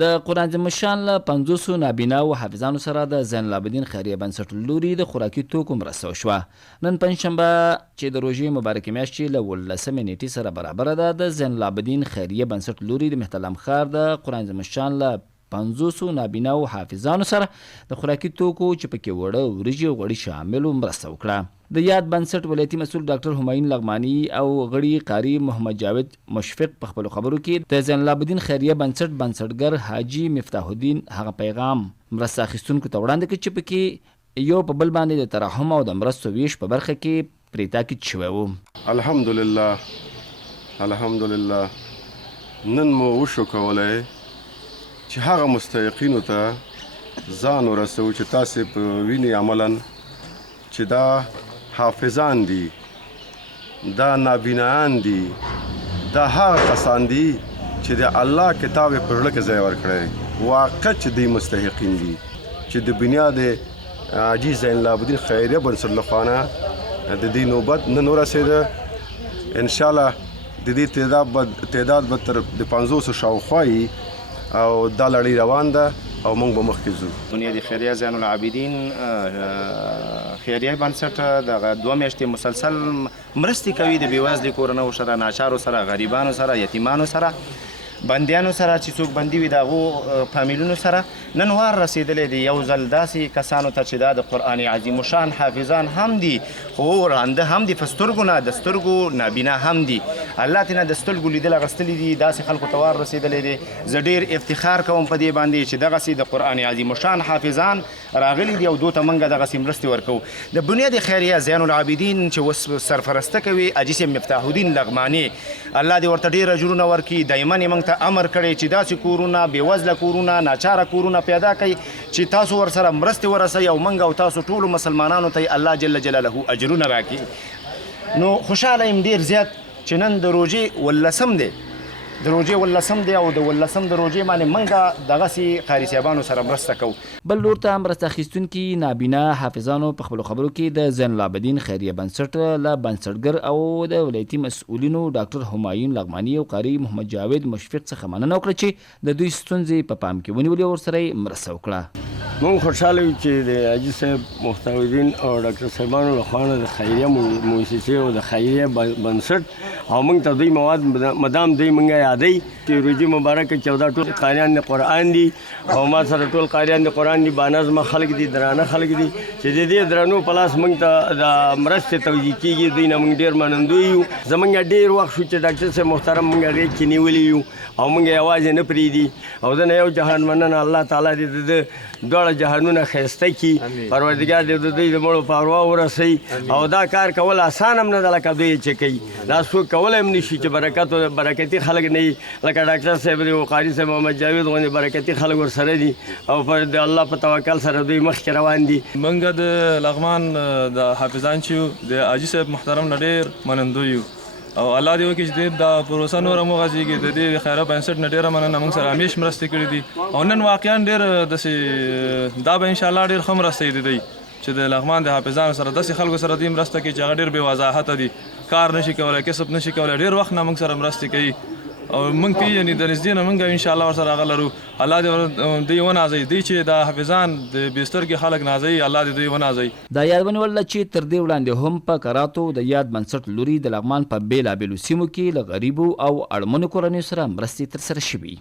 د قرآن عظیم الشان له 50 نابیناو حافظانو سره د زین العابدین خیریه بنسټ له لوري د خوراکي توکو مرسته وشوه. نن پنجشنبه چې د روژې مبارکې میاشتې له 18 نیټې سره برابره ده، د زین العابدین خیریه بنسټ له لوري د مهترلام ښار د قرآن عظیم الشان له 50 نابیناو حافظانو سره د خوراکي توکو چې پکې وړه، وریجې، غوړي شامل مرسته وکړه. د یاد بنسټ ولایتي مسؤل ډاکټر همایون لغمانی او غړي قاری محمد جاوید مشفق په خپلو خبرو کې د زین العابدین خیریه بنسټ بنسټګر حاجي مفتاح الدین هغه پیغام مرسته اخیستونکو ته وړاندې کړ چې پکې یو په بل باندې د ترحم او د مرستو ویش په برخه کې پرې تاکید شوی و. الحمدلله نن مو وشو کولی چې هغه مستحقینو ته ځان ورسوو چې تاسې په وینې عملاً چې دا حافظان دي، دا نابینایان دي، دا هغه کسان دي چې د الله کتاب یې په زړه کې ځای ورکړی. واقع چې دوی مستحقین دي چې د بنیاد حاجي زین العابدین خیریه بنسټ له خوا نه د دې نوبت نن ورسېده. انشاءالله د دې تعداد به تر د 500 شاوخوا وي او دا لړۍ روان ده او موږ به مخکې ځو. بنیاد خیریه زین العابدین خیریه بنسټ دغه 2 میاشتې مسلسل مرستې کوي د بېوزلې کورنیو سره، ناچارو سره، غریبانو سره، یتیمانو سره، بندیانو سره چې څوک بندي وي د هغو فامیلونو سره. نن وار رسېدلی دی یو ځل داسې کسانو ته چې دا د قرآن عظیم الشان حافظان هم دي، خو ړانده هم دي، په سترګو نه د سترګو نابینا هم دي. الله تېنه د سترګو لیدل اخیستلي دي. داسې خلکو ته وار رسېدلی دی. زه ډېر افتخار کوم په دې باندې چې دغسې د قرآن عظیم الشان حافظان راغلي دي او دوی ته موږ دغسې مرستې ورکوو. د بنیاد خیریه زین العابدین چې اوس سرپرسته کوي حاجي صاحب مفتاح الدین لغمانی، الله دې ورته ډېر اجرونه ورکړي. دایمن یې موږ ته امر کړی چې داسې کورونه، بېوزله کورونه، ناچاره کورونه پیدا کړئ چې تاسو ورسره مرستې ورسئ او موږ او تاسو ټولو مسلمانانو ته الله جل جلاله اجرونه راکړي. نو خوشحاله یم ډېر زیات چې نن د روژې 18 دی، د روژې 18 دی او د 18 د روژې باندې موږ دغسې قاري صاحبانو سره مرسته کوو. بل لور ته مرسته اخیستونکي نابینا حافظانو په خپلو خبرو کې د زین العابدین خیریه بنسټ له بنسټګر او د ولایتي مسؤلینو ډاکټر همایون لغمانی او قاری محمد جاوید مشفق څخه مننه وکړه چې د دوی ستونزې په پام کې ونیولې او ورسره یې مرسته وکړه. موږ خوشحاله یو چې د حاجي صاحب مفتاح الدین او ډاکټر صاحبانو له خوا نه د خیریه مؤسسې او د خیریه بنسټ او موږ ته دوی مواد مدام دوی موږ یادوي چې روژې مبارکه 14 ټول قاریان د قرآن دي او ما سره ټول قاریان د قرآن دي، بانظمه خلک دي، درانه خلک دي چې د دې درانو په لاس موږ ته د مرستې توجیه کېږي. دوی نه موږ ډېر منندوی یو. زموږ ډېر وخت شو چې ډاکټر صاحب محترم موږ هغې کې نیولي یو او موږ یوازې نه پرېږدي او زه نه یو جهان مننه الله تعالی دې د دواړه جهانونه ښایسته کړي. پروردګار دې د دوی د مړو په اروا ورسوي او دا کار کول اسان هم نه ده لکه دوی چې کوي. دا څوک کولی هم نه شي چې برکتي خلک نه وي لکه ډاکټر صاحب دی او قاري صاحب محمد جاوید غوندې برکتي خلک ورسره دي او پر د الله په توکل سره دوی مخکې روان دي. موږ د لغمان د حافظان چې یو د حاجي صاحب محترم نه ډېر منندوی یو او الله دې وکړي چې دا پروسه نور هم وغځېږي. د دې خیریه بنسټ نه ډېره مننه، موږ سره همیش مرستې کړي دي او نن واقعا ډېر داسې دا به انشاءالله ډېر ښه مرسته یې دی چې د لغمان د حافظانو سره داسې خلکو سره دوی مرسته کوي چې هغه ډېر بې وضاحته دي، کار نشي کولی، کسب نشي کولی، ډېر وخت نه موږ سره مرستې کوي او موږ پیژني د نږدې نه موږ انشاءالله ورسره هغه لرو. الله دې دوی ونازوي، دوی چې دا حافظان د بېسترګې خلک نازوي، الله دې دوی ونازوي. دا یاد ونیول چې تر دې وړاندې هم په کراتو د یاد بنسټ لوري د لغمان په بېلابېلو سیمو کې له غریبو او اړمنو کورنیو سره مرستې ترسره شوي.